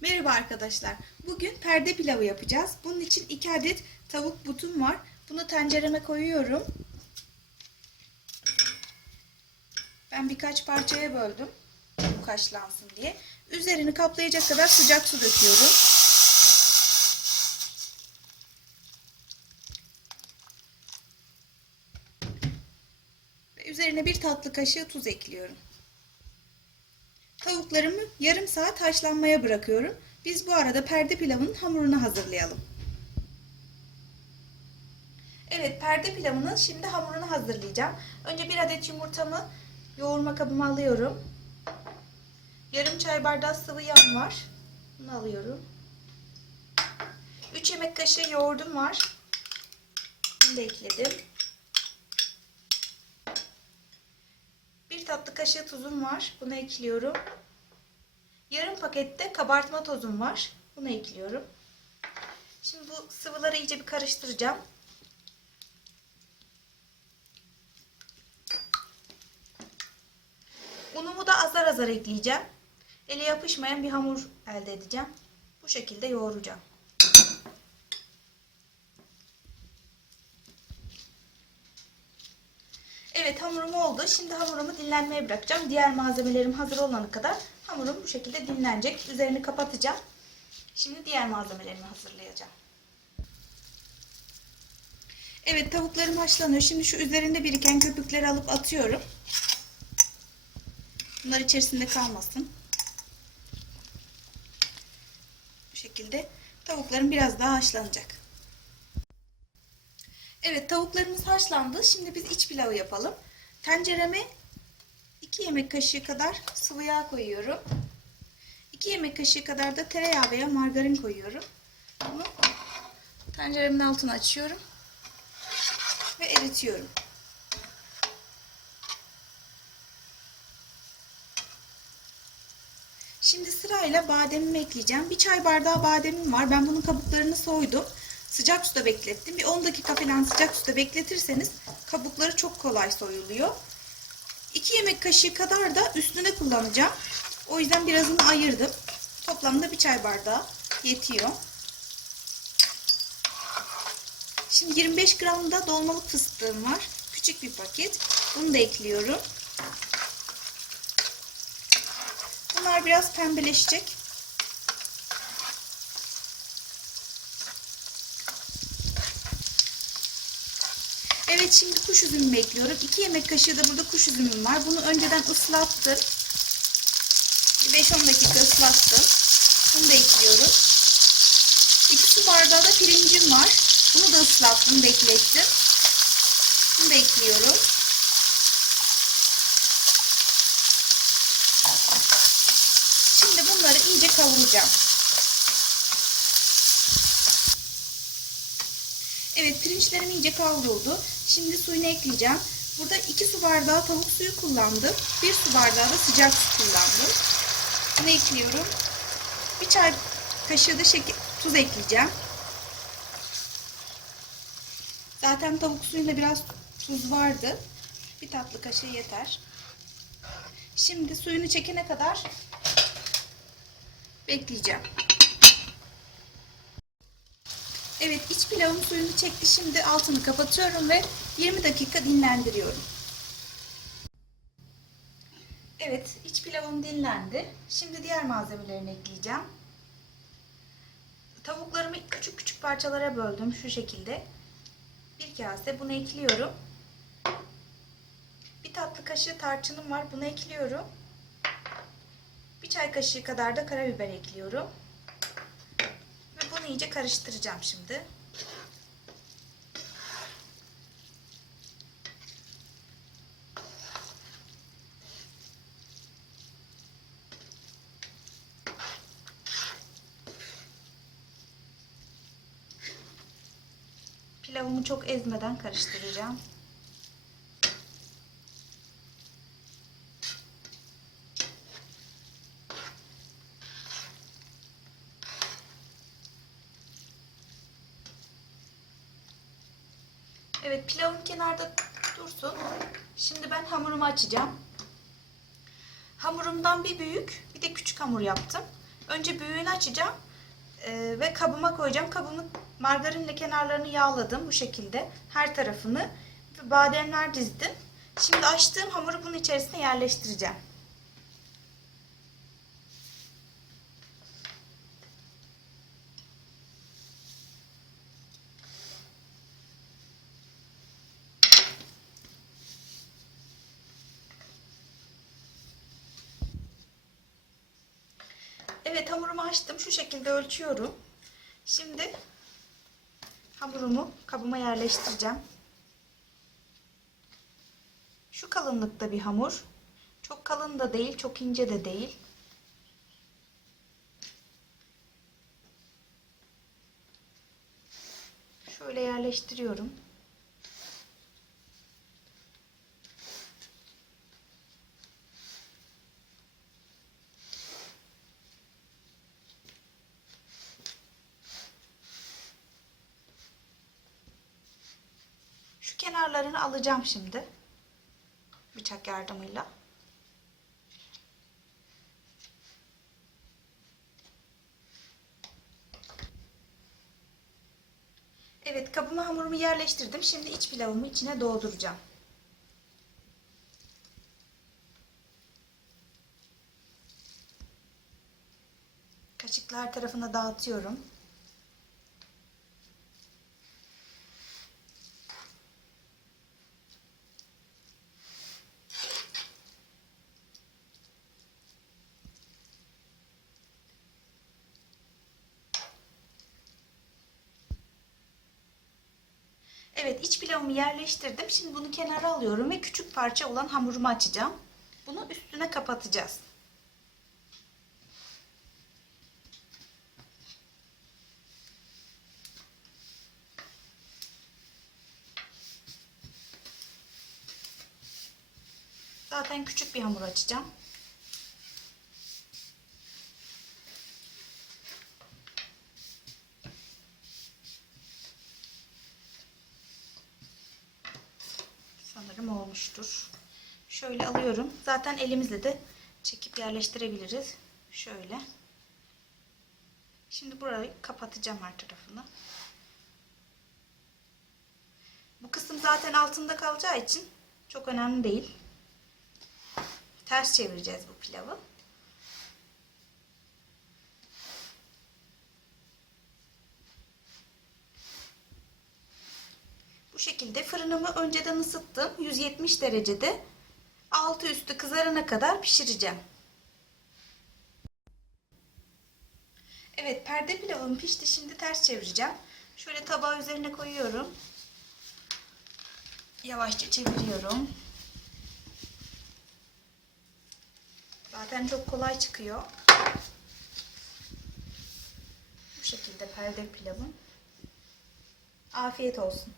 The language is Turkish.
Merhaba arkadaşlar. Bugün perde pilavı yapacağız. Bunun için 2 adet tavuk butum var. Bunu tencereme koyuyorum. Ben birkaç parçaya böldüm. Bu haşlansın diye. Üzerini kaplayacak kadar sıcak su döküyorum. Ve üzerine bir tatlı kaşığı tuz ekliyorum. Tavuklarımı yarım saat haşlanmaya bırakıyorum. Biz bu arada perde pilavının hamurunu hazırlayalım. Evet perde pilavının şimdi hamurunu hazırlayacağım. Önce bir adet yumurtamı yoğurma kabıma alıyorum. Yarım çay bardağı sıvı yağ var. Bunu alıyorum. 3 yemek kaşığı yoğurdum var. Bunu da ekledim. Tatlı kaşığı tuzum var. Bunu ekliyorum. Yarım pakette kabartma tozum var. Bunu ekliyorum. Şimdi bu sıvıları iyice bir karıştıracağım. Unumu da azar azar ekleyeceğim. Ele yapışmayan bir hamur elde edeceğim. Bu şekilde yoğuracağım. Evet hamurum oldu. Şimdi hamurumu dinlenmeye bırakacağım. Diğer malzemelerim hazır olana kadar hamurum bu şekilde dinlenecek. Üzerini kapatacağım. Şimdi diğer malzemelerimi hazırlayacağım. Evet tavuklarım haşlanıyor. Şimdi şu üzerinde biriken köpükleri alıp atıyorum. Bunlar içerisinde kalmasın. Bu şekilde tavuklarım biraz daha haşlanacak. Evet tavuklarımız haşlandı. Şimdi biz iç pilavı yapalım. Tencereme 2 yemek kaşığı kadar sıvı yağ koyuyorum. 2 yemek kaşığı kadar da tereyağı veya margarin koyuyorum. Bunu tenceremin altını açıyorum ve eritiyorum. Şimdi sırayla bademimi ekleyeceğim. Bir çay bardağı bademim var. Ben bunun kabuklarını soydum. Sıcak suda beklettim. Bir 10 dakika falan sıcak suda bekletirseniz kabukları çok kolay soyuluyor. 2 yemek kaşığı kadar da üstüne kullanacağım. O yüzden birazını ayırdım. Toplamda bir çay bardağı yetiyor. Şimdi 25 gram da dolmalık fıstığım var. Küçük bir paket. Bunu da ekliyorum. Bunlar biraz pembeleşecek. Evet şimdi kuş üzümümü ekliyorum. 2 yemek kaşığı da burada kuş üzümüm var. Bunu önceden ıslattım. 5-10 dakika ıslattım. Bunu da ekliyorum. 2 su bardağı da pirincim var. Bunu da ıslattım, beklettim. Bunu da ekliyorum. Şimdi bunları iyice kavuracağım. Evet pirinçlerim iyice kavruldu. Şimdi suyunu ekleyeceğim. Burada 2 su bardağı tavuk suyu kullandım. 1 su bardağı da sıcak su kullandım. Bunu ekliyorum. Bir çay kaşığı da şeker, tuz ekleyeceğim. Zaten tavuk suyunda biraz tuz vardı. Bir tatlı kaşığı yeter. Şimdi suyunu çekene kadar bekleyeceğim. Evet iç pilavın suyunu çekti. Şimdi altını kapatıyorum ve 20 dakika dinlendiriyorum. Evet iç pilavım dinlendi. Şimdi diğer malzemelerini ekleyeceğim. Tavuklarımı küçük küçük parçalara böldüm şu şekilde. Bir kase bunu ekliyorum. Bir tatlı kaşığı tarçınım var. Bunu ekliyorum. Bir çay kaşığı kadar da karabiber ekliyorum. İyice karıştıracağım şimdi. Pilavımı çok ezmeden karıştıracağım. Evet pilavım kenarda dursun. Şimdi ben hamurumu açacağım. Hamurumdan bir büyük bir de küçük hamur yaptım. Önce büyüğünü açacağım e, ve kabıma koyacağım. Kabımı margarinle kenarlarını yağladım bu şekilde. Her tarafını bademler dizdim. Şimdi açtığım hamuru bunun içerisine yerleştireceğim. Evet hamurumu açtım. Şu şekilde ölçüyorum. Şimdi hamurumu kabıma yerleştireceğim. Şu kalınlıkta bir hamur. Çok kalın da değil, çok ince de değil. Şöyle yerleştiriyorum. Şu kenarlarını alacağım şimdi. Bıçak yardımıyla. Evet kabıma hamurumu yerleştirdim. Şimdi iç pilavımı içine dolduracağım. Kaşıklar tarafına dağıtıyorum. Evet iç pilavımı yerleştirdim. Şimdi bunu kenara alıyorum ve küçük parça olan hamurumu açacağım. Bunu üstüne kapatacağız. Zaten küçük bir hamur açacağım. Sanırım olmuştur. Şöyle alıyorum. Zaten elimizle de çekip yerleştirebiliriz. Şöyle. Şimdi burayı kapatacağım her tarafını. Bu kısım zaten altında kalacağı için çok önemli değil. Ters çevireceğiz bu pilavı. Bu şekilde fırınımı önceden ısıttım. 170 derecede altı üstü kızarana kadar pişireceğim. Evet perde pilavım pişti. Şimdi ters çevireceğim. Şöyle tabağı üzerine koyuyorum. Yavaşça çeviriyorum. Zaten çok kolay çıkıyor. Bu şekilde perde pilavım. Afiyet olsun.